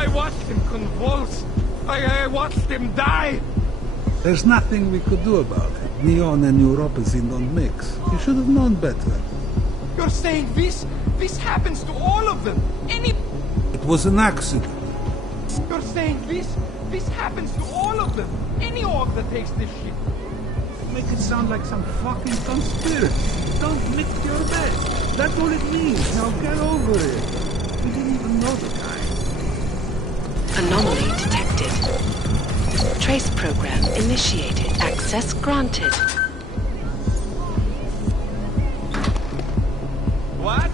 I watched him convulse. I watched him die. There's nothing we could do about it. Neon and neuropathy don't mix. You should have known better. You're saying this happens to all of them? It was an accident. You're saying this happens to all of them? Any org that takes this shit? Make it sound like some fucking conspiracy. Don't mix your bed. That's all it means. Now get over it. You didn't even know the guy. Anomaly detected. Trace program initiated. Access granted. What?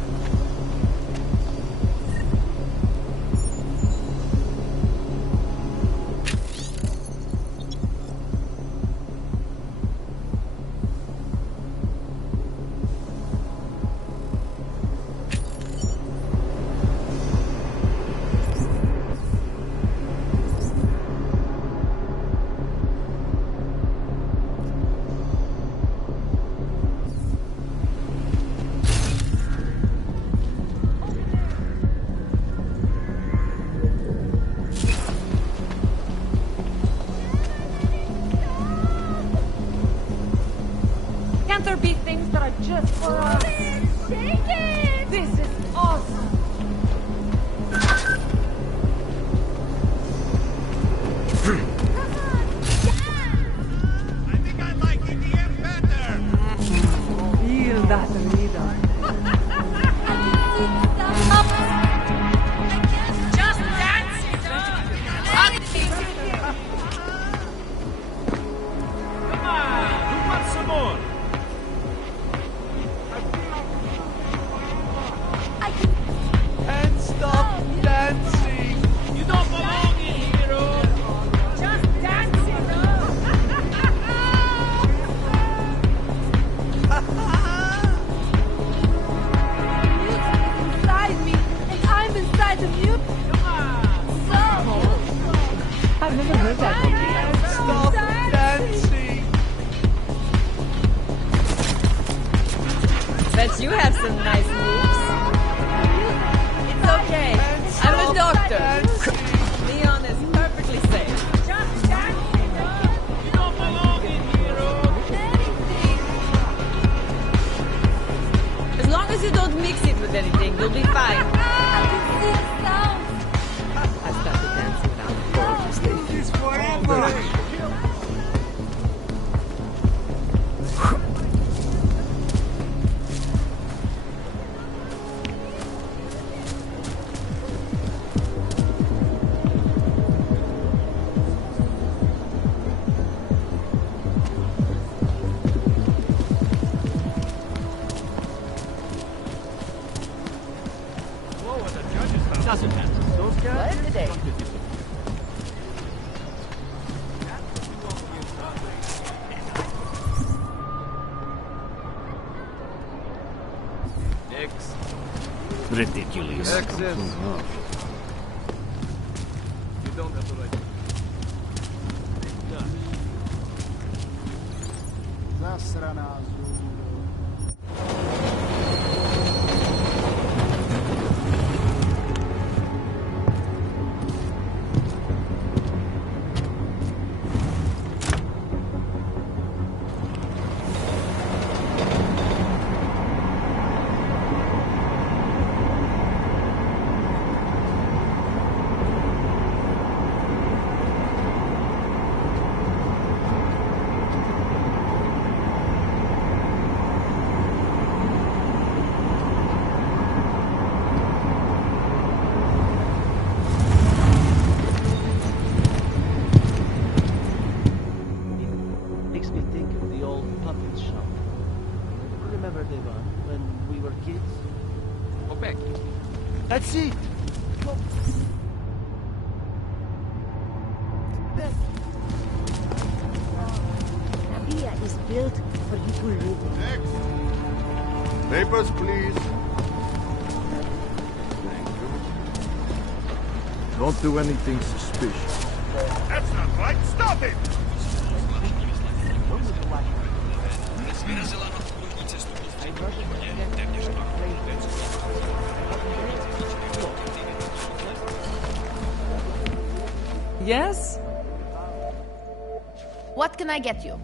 Can't there be things that are just for us? Shake it! This is awesome! I think I like EDM better. Feel that rhythm. Just dance it up! Come on, who wants some more? And stop dancing! You don't belong in here, Just dance it up! Inside me, and I'm inside of you. So, I've never heard that before. Stop dancing! Bet you have some nice moves. It's okay. I'm a doctor. Leon is perfectly safe. Just dance it up! You don't belong in here, As long as you don't mix it with anything, you'll be fine. I started dancing now. Gorgeously. It's forever! Doesn't matter. Those guys? What today? X. Ridiculous. Access. don't have the right. Zasraná zůro. Makes me think of the old puppet shop. Remember the one when we were kids? Go back. That's it! Go. Back. Nabia is built for you to live in. Next. Papers, please. Thank you. Don't do anything suspicious. That's not right. Stop it! Yes? What can I get you?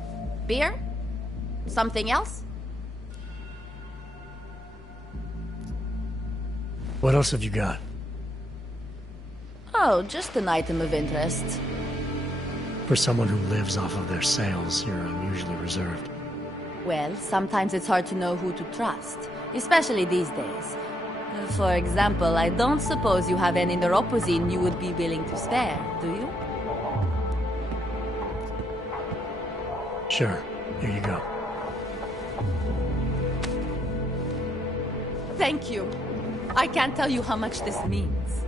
Beer? Something else? What else have you got? Oh, just an item of interest. For someone who lives off of their sales, you're unusually reserved. Well, sometimes it's hard to know who to trust, especially these days. For example, I don't suppose you have any neuropozyne you would be willing to spare, do you? Sure. Here you go. Thank you. I can't tell you how much this means.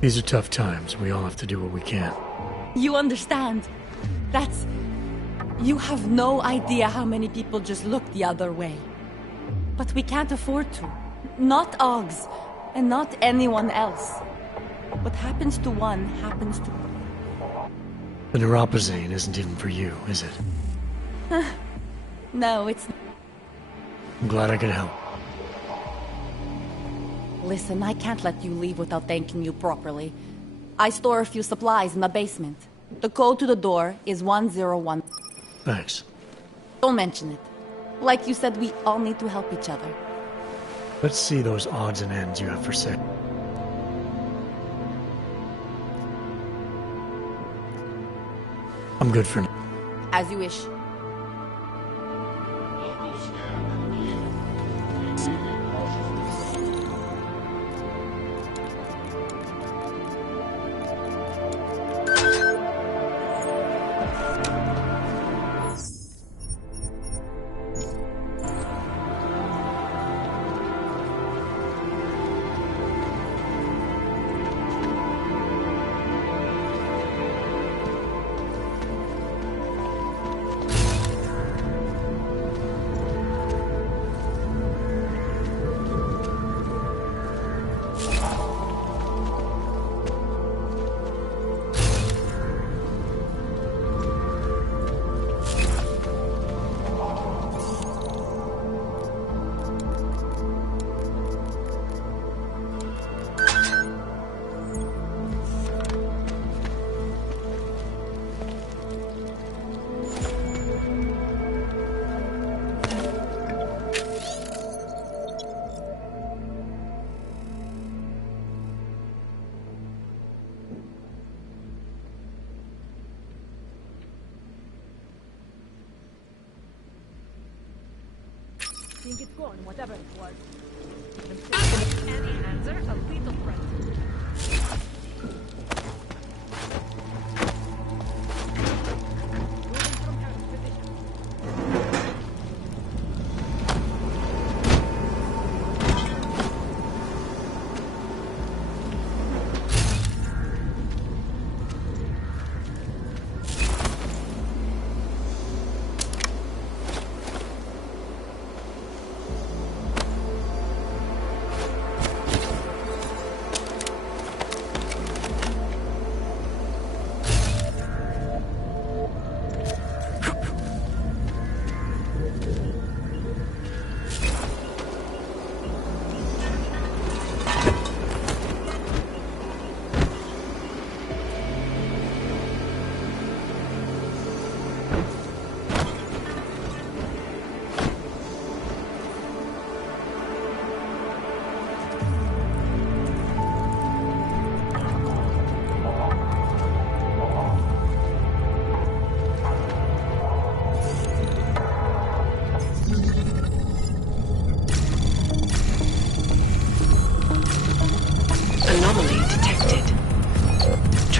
These are tough times. We all have to do what we can. You understand? That's... You have no idea how many people just look the other way. But we can't afford to. Not Oggs, and not anyone else. What happens to one happens to... The neuropozyne isn't even for you, is it? No, it's... I'm glad I could help. Listen, I can't let you leave without thanking you properly. I store a few supplies in the basement. The code to the door is 101. Thanks. Don't mention it. Like you said, we all need to help each other. Let's see those odds and ends you have for sale. I'm good for now. As you wish. Think it's gone, whatever it was. Any answer, a little threat.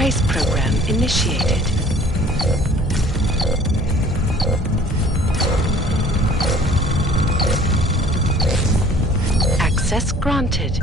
trace program initiated. Access granted.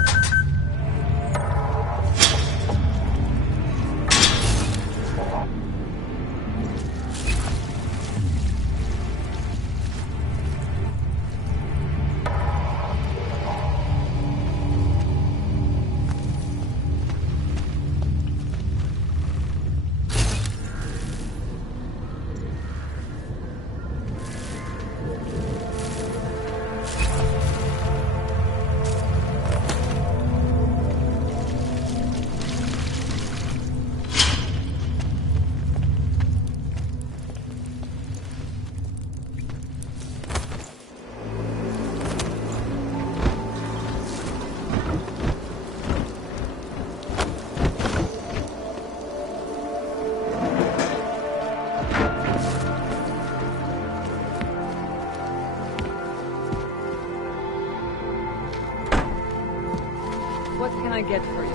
What can I get for you?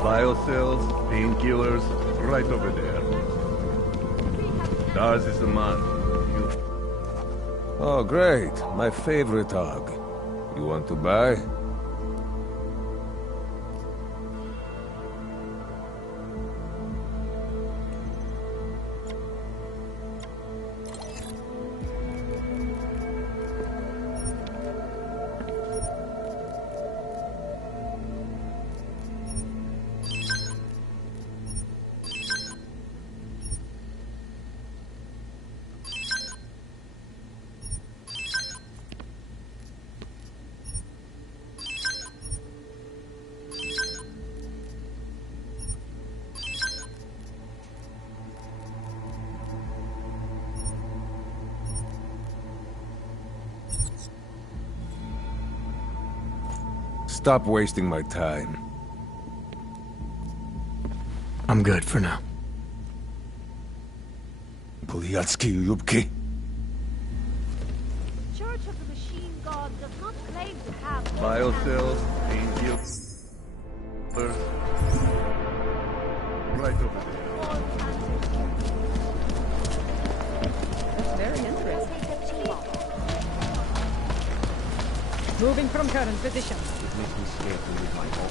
Biocells, painkillers, right over there. Dars is the man. Oh, great. My favorite hog. You want to buy? Stop wasting my time. I'm good for now. Poliatsky Yubki. Church of the Machine God does not claim to have Biocells, painkillers, right over there. That's very interesting. Moving from current position. It makes me scared to leave my home.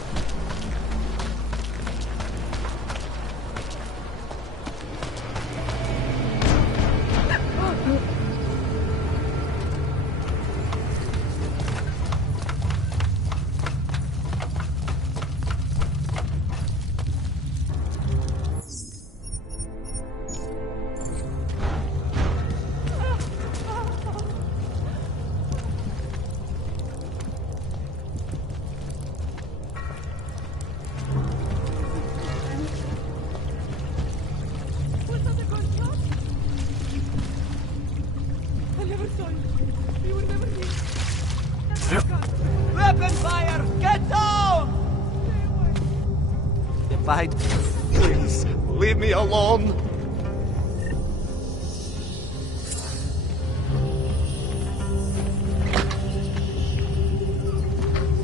Weapon fire! Get down! Divide. Please, leave me alone.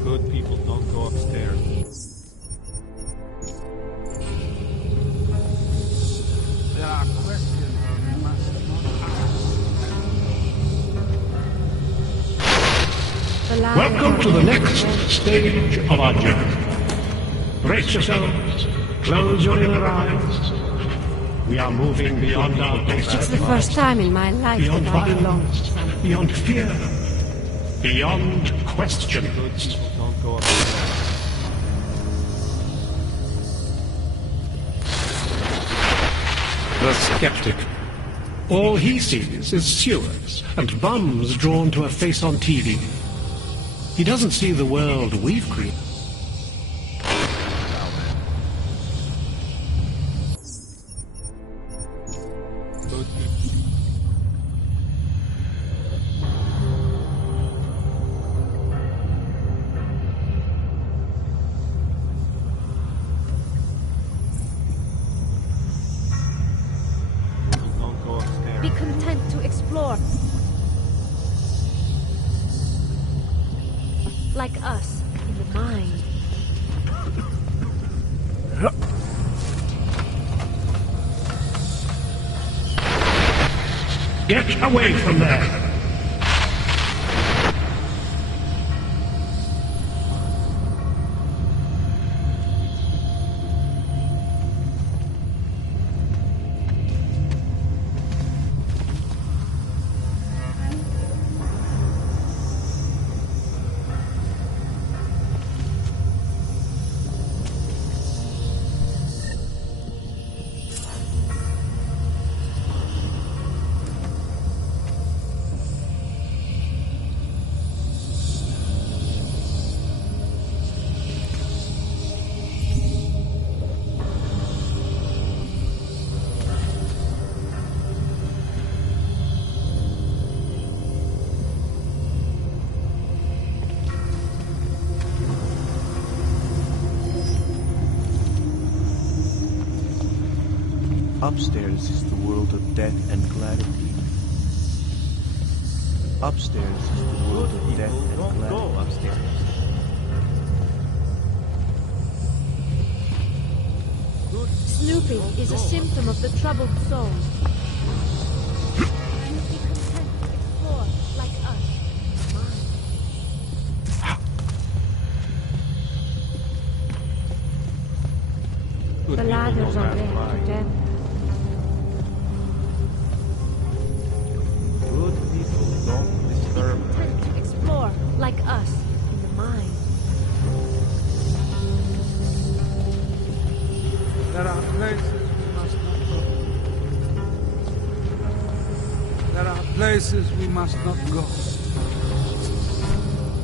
Good people don't go upstairs. There are questions we must not ask. Welcome to the next stage of our journey. Brace yourselves, close your inner eyes. We are moving beyond our basic It's the first time in my life beyond that I belong. violence, beyond fear, beyond question. Good people don't go upstairs. The skeptic. All he sees is sewers and bums drawn to a face on TV. He doesn't see the world we've created. Good people. Don't go upstairs. be content to explore. Like us, in the mind. Get away from there! Upstairs is the world of death and clarity. Upstairs is the world of death and clarity. Go upstairs. Snooping is a symptom of the troubled soul. Be content to explore, like us. The ladders are there to death. Good people don't disturb. Content to explore, like us, in the mind. There are places we must not go. There are places we must not go.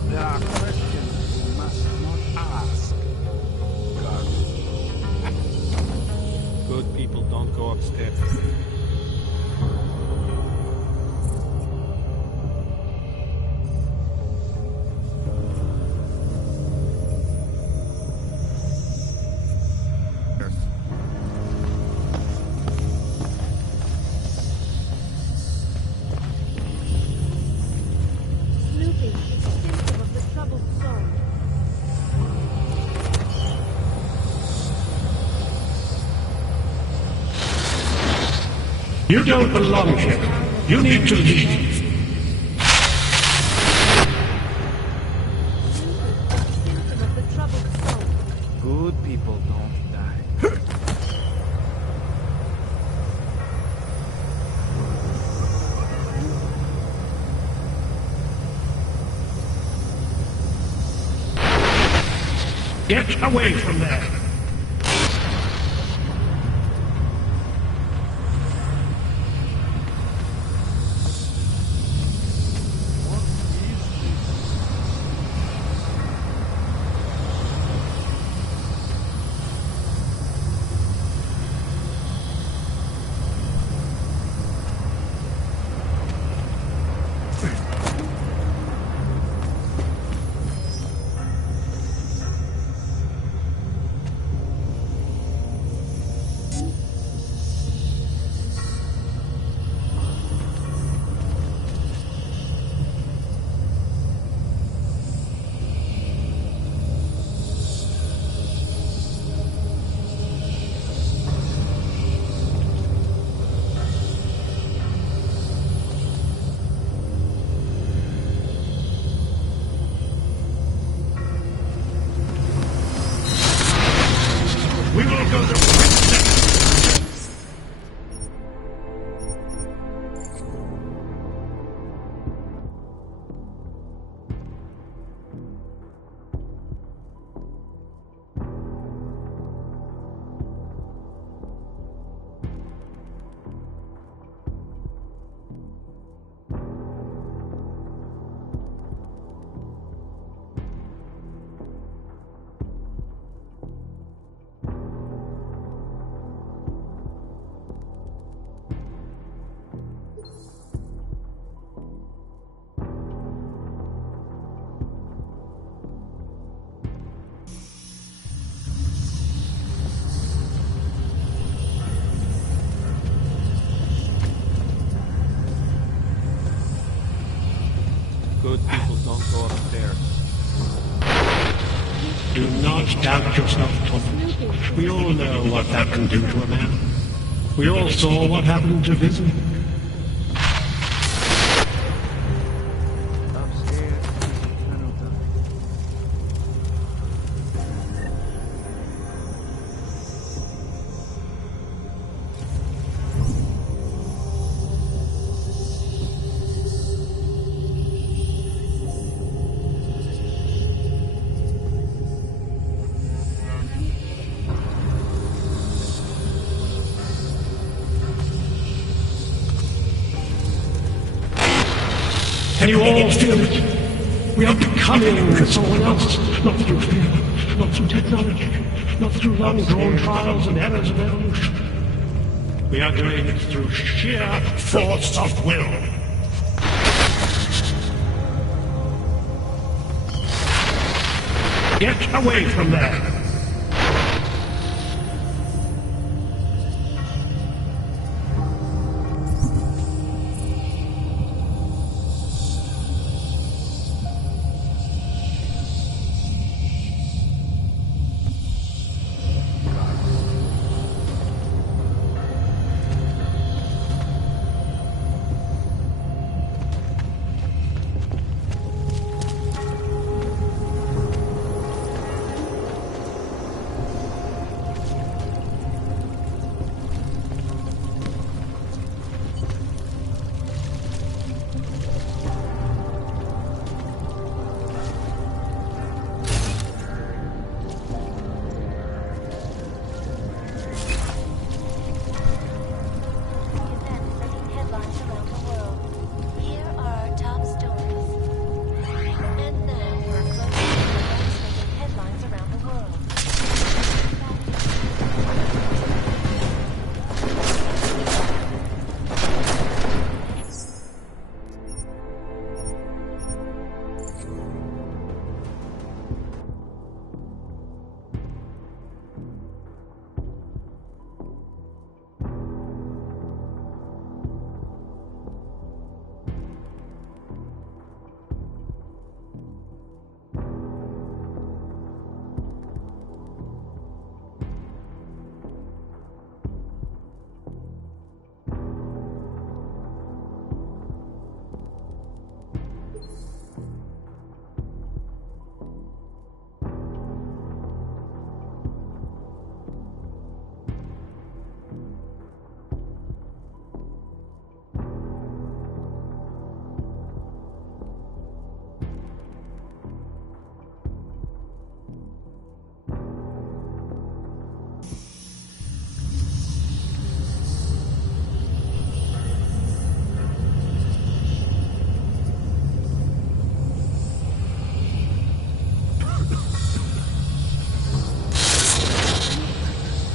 There are questions we must not ask. Good people don't go upstairs. Snooping is a symptom of the troubled soul. You don't belong here. You need to leave. Symptom of the troubled soul. Good people don't die. Get away from there! Good people don't go upstairs. Do not doubt yourself, Thomas. We all know what that can do to a man. We all saw what happened to Vision. Upstairs, eternal time. Can you all feel it? We are becoming someone else, not through fear, not through technology, not through long-drawn trials and errors of evolution. We are doing it through sheer force of will. Get away from there!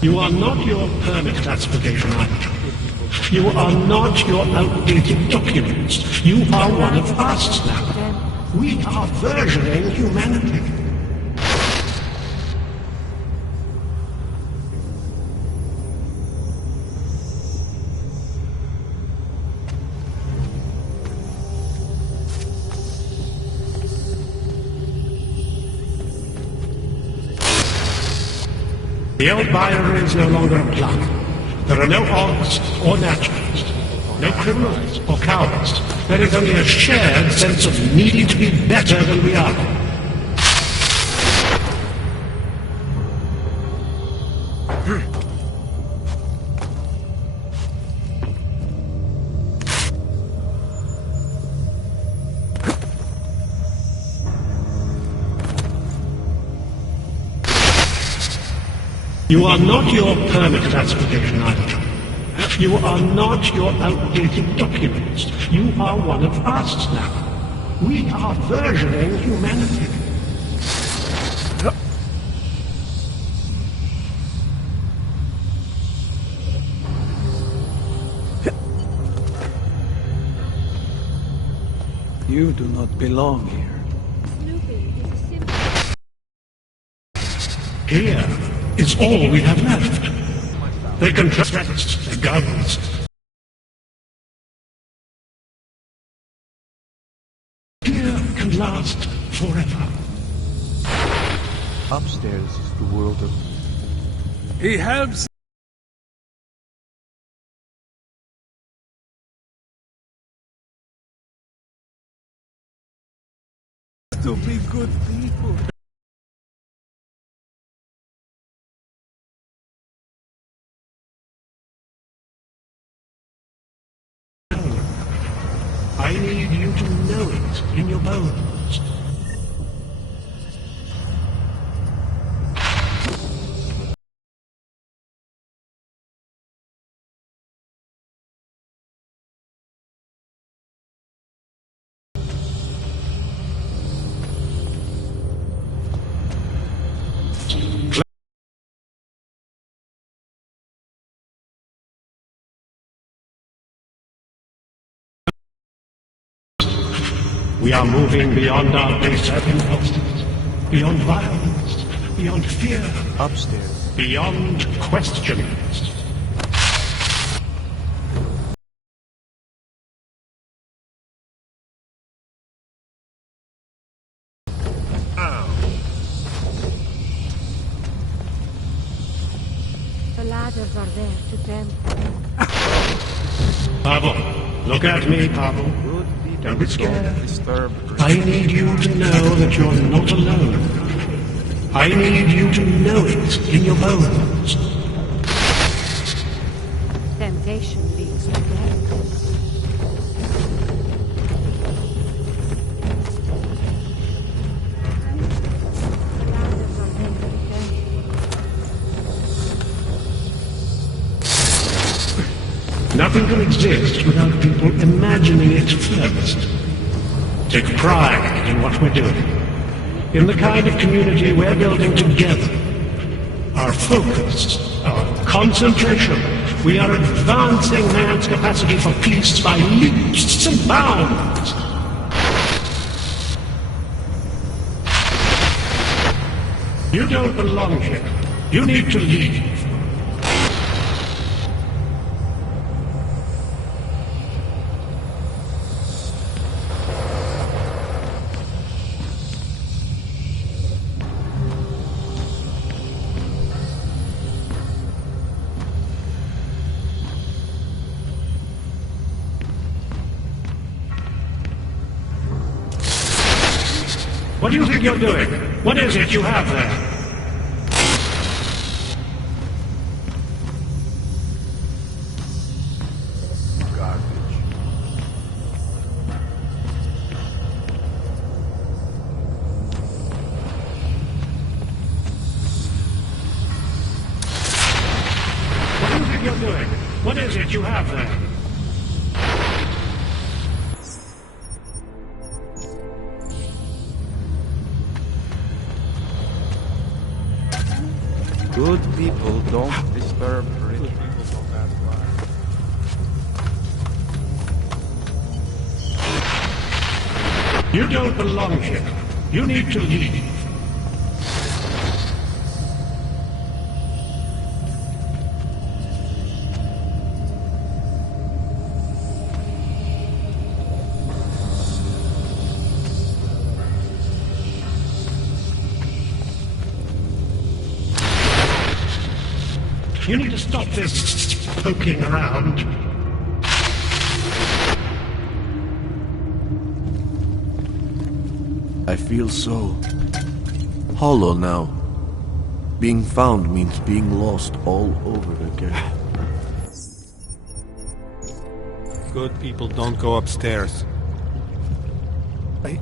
You are not your permit classification either. You are not your outdated documents. You are one of us now. We are versioning humanity. The old binary is no longer applied. There are no odds or naturalists, no criminals or cowards. There is only a shared sense of needing to be better than we are. You are not your permit classification either. You are not your outdated documents. You are one of us now. We are versioning humanity. You do not belong here. Here is all we have left. They can trust their guns. Here can last forever. Upstairs is the world of... He helps to be good people. I need you to know it in your bones. We are moving beyond our baser impulses, beyond violence, beyond fear, Upstairs. beyond questions. The ladders are there to tempt. Pavel, look at me, Pavel. Don't be scared. I need you to know that you're not alone. I need you to know it in your bones. Temptation leads to death. Nothing can exist without people imagining it first. Take pride in what we're doing, in the kind of community we're building together. Our focus, our concentration, we are advancing man's capacity for peace by leaps and bounds. You don't belong here. You need to leave. What do you think you're doing? What is it you have there? Garbage. What do you think you're doing? What is it you have there? Good people don't disturb rich people, don't ask why. You don't belong here. You need to leave. You need to stop this poking around. I feel so hollow now. Being found means being lost all over again. Good people don't go upstairs. I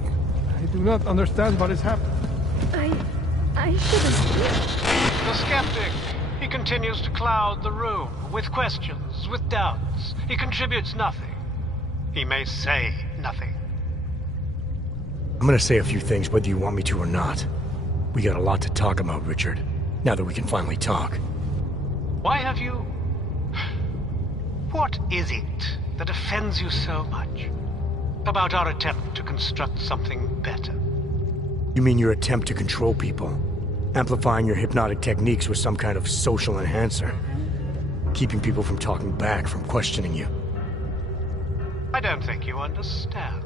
do not understand what is happening. I should have... The skeptic. He continues to cloud the room with questions, with doubts. He contributes nothing. He may say nothing. I'm gonna say a few things whether you want me to or not. We got a lot to talk about, Richard. Now that we can finally talk. Why have you... What is it that offends you so much about our attempt to construct something better? You mean your attempt to control people? Amplifying your hypnotic techniques with some kind of social enhancer? Keeping people from talking back, from questioning you? I don't think you understand.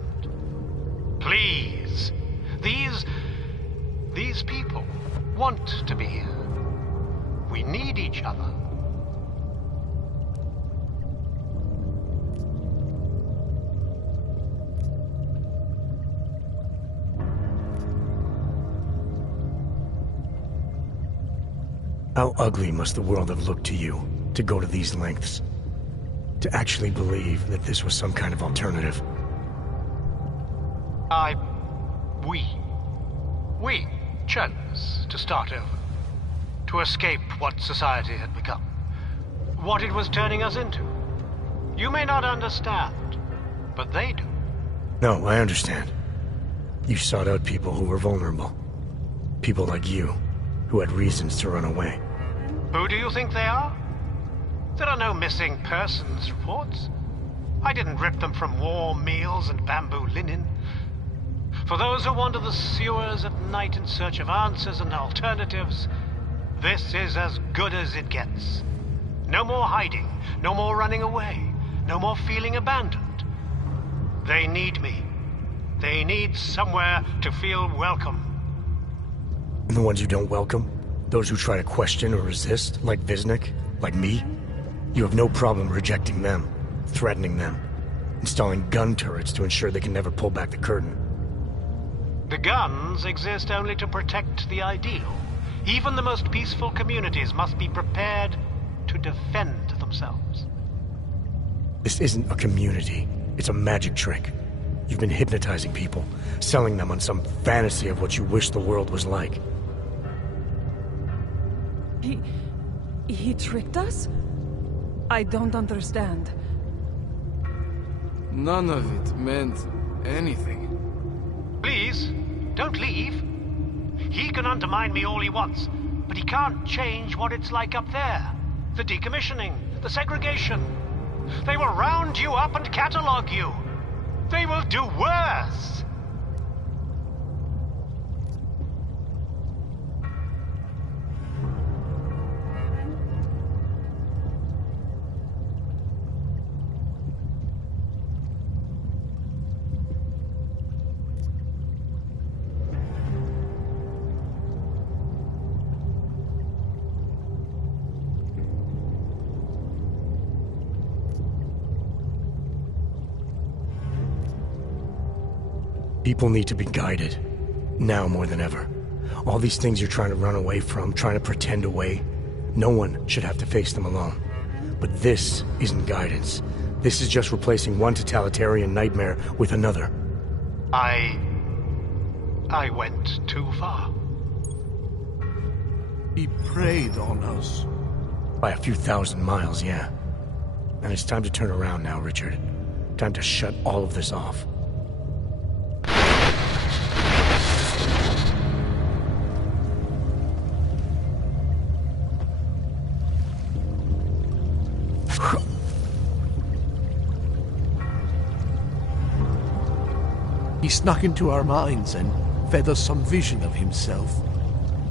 Please. These people want to be here. We need each other. How ugly must the world have looked to you to go to these lengths? To actually believe that this was some kind of alternative? We chose to start over. To escape what society had become. What it was turning us into. You may not understand, but they do. No, I understand. You sought out people who were vulnerable. People like you, who had reasons to run away. Who do you think they are? There are no missing persons reports. I didn't rip them from warm meals and bamboo linen. For those who wander the sewers at night in search of answers and alternatives, this is as good as it gets. No more hiding, no more running away, no more feeling abandoned. They need me. They need somewhere to feel welcome. And the ones you don't welcome? Those who try to question or resist, like Visnik, like me? You have no problem rejecting them, threatening them, installing gun turrets to ensure they can never pull back the curtain. The guns exist only to protect the ideal. Even the most peaceful communities must be prepared to defend themselves. This isn't a community. It's a magic trick. You've been hypnotizing people, selling them on some fantasy of what you wish the world was like. He tricked us? I don't understand. None of it meant anything. Please, don't leave. He can undermine me all he wants, but he can't change what it's like up there. The decommissioning, the segregation. They will round you up and catalog you. They will do worse. People need to be guided. Now more than ever. All these things you're trying to run away from, trying to pretend away, no one should have to face them alone. But this isn't guidance. This is just replacing one totalitarian nightmare with another. I went too far. He preyed on us. By a few thousand miles, yeah. And it's time to turn around now, Richard. Time to shut all of this off. He snuck into our minds and fed us some vision of himself,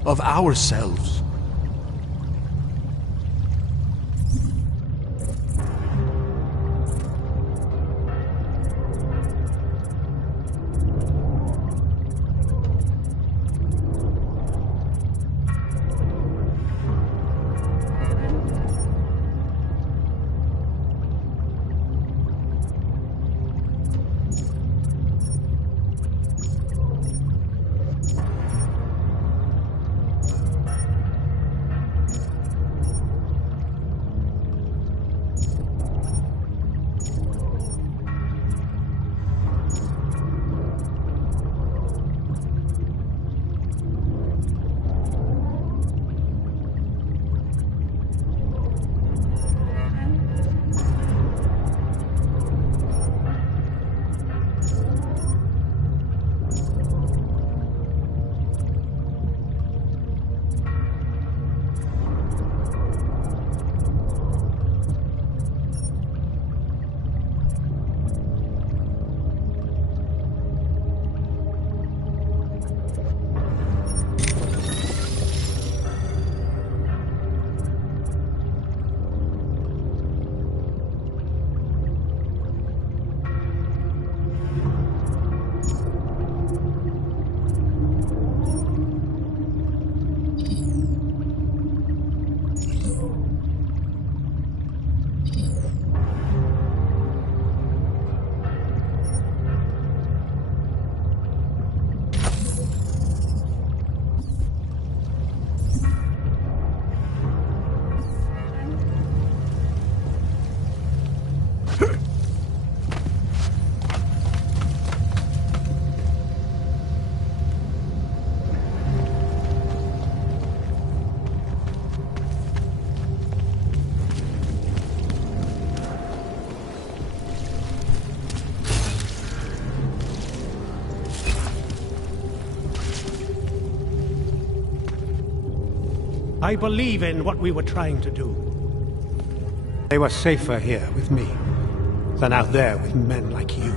of ourselves. I believe in what we were trying to do. They were safer here with me than out there with men like you.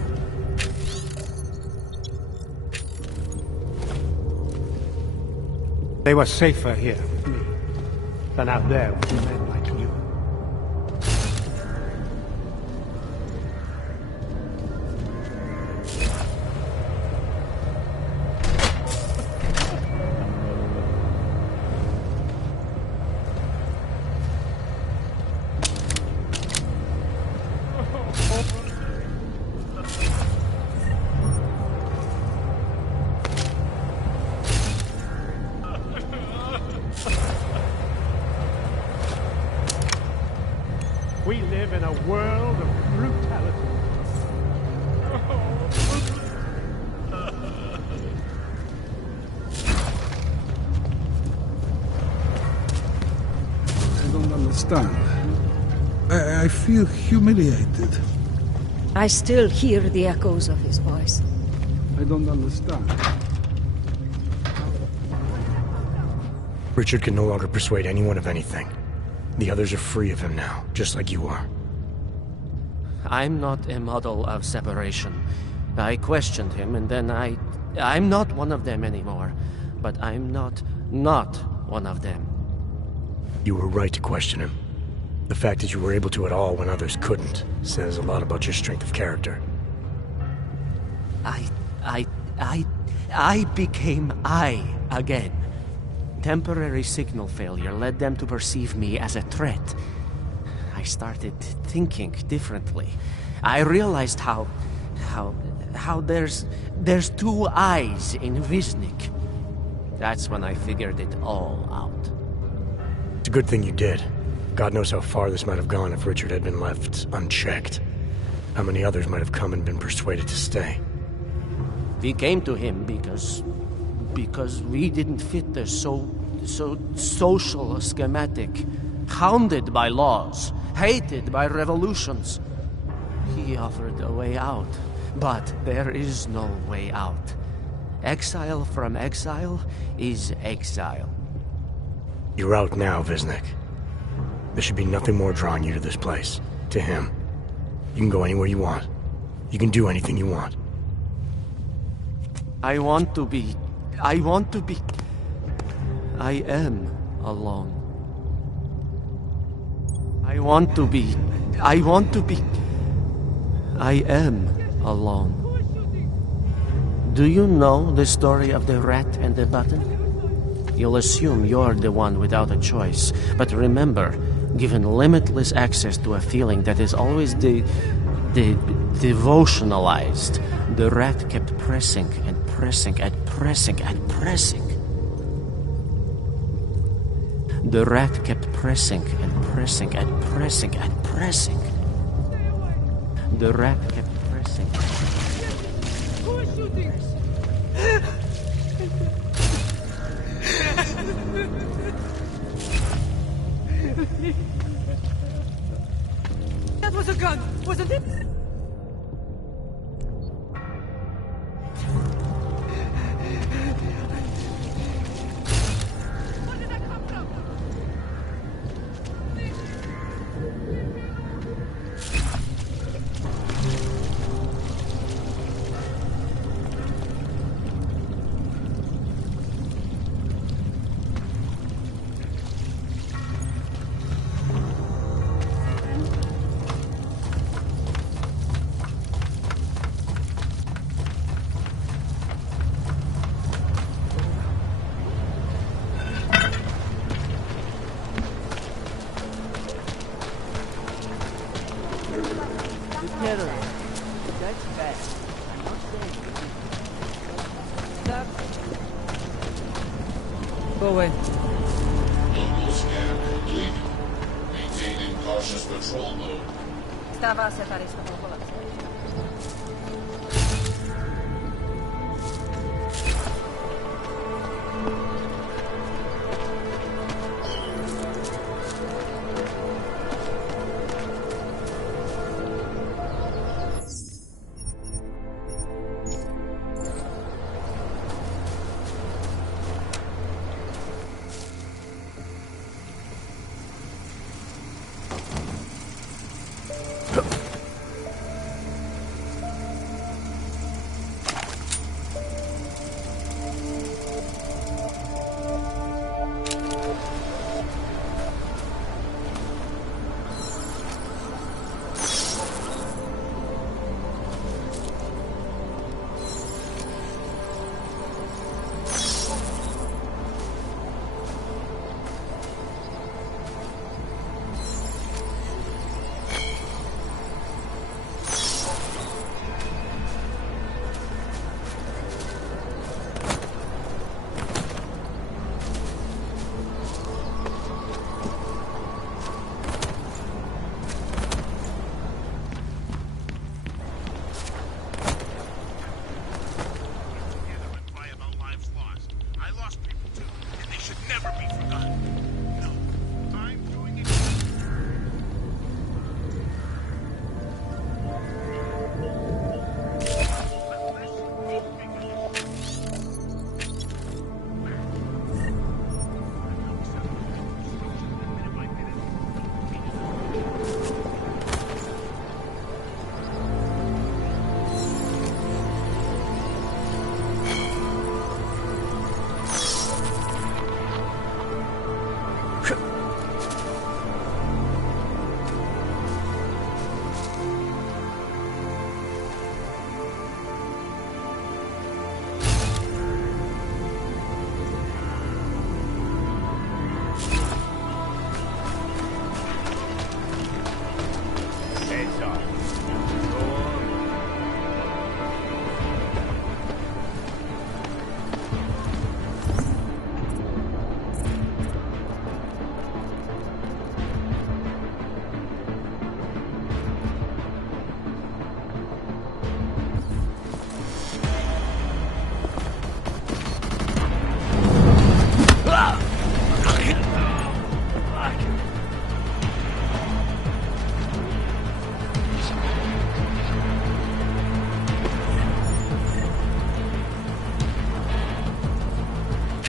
They were safer here with me than out there with men like you. We live in a world of brutality. I don't understand. I feel humiliated. I still hear the echoes of his voice. I don't understand. Richard can no longer persuade anyone of anything. The others are free of him now, just like you are. I'm not a model of separation. I questioned him, and then I'm not one of them anymore. But I'm not one of them. You were right to question him. The fact that you were able to at all when others couldn't says a lot about your strength of character. I became I again. Temporary signal failure led them to perceive me as a threat. I started thinking differently. I realized how there's two eyes in Wisnik. That's when I figured it all out. It's a good thing you did. God knows how far this might have gone if Richard had been left unchecked. How many others might have come and been persuaded to stay. We came to him because we didn't fit the so social schematic, hounded by laws, hated by revolutions. He offered a way out, but there is no way out. Exile from exile is exile. You're out now, Wisnik. There should be nothing more drawing you to this place, to him. You can go anywhere you want. You can do anything you want. I am alone. I am alone. Do you know the story of the rat and the button? You'll assume you're the one without a choice. But remember, given limitless access to a feeling that is always devotionalized, the rat kept pressing and pressing and pressing and pressing. The rat kept pressing and pressing and pressing and pressing. The rat kept pressing. Who is shooting? That was a gun, wasn't it? Go away. Local scan complete. Maintaining cautious patrol mode. Stava acertar isso com o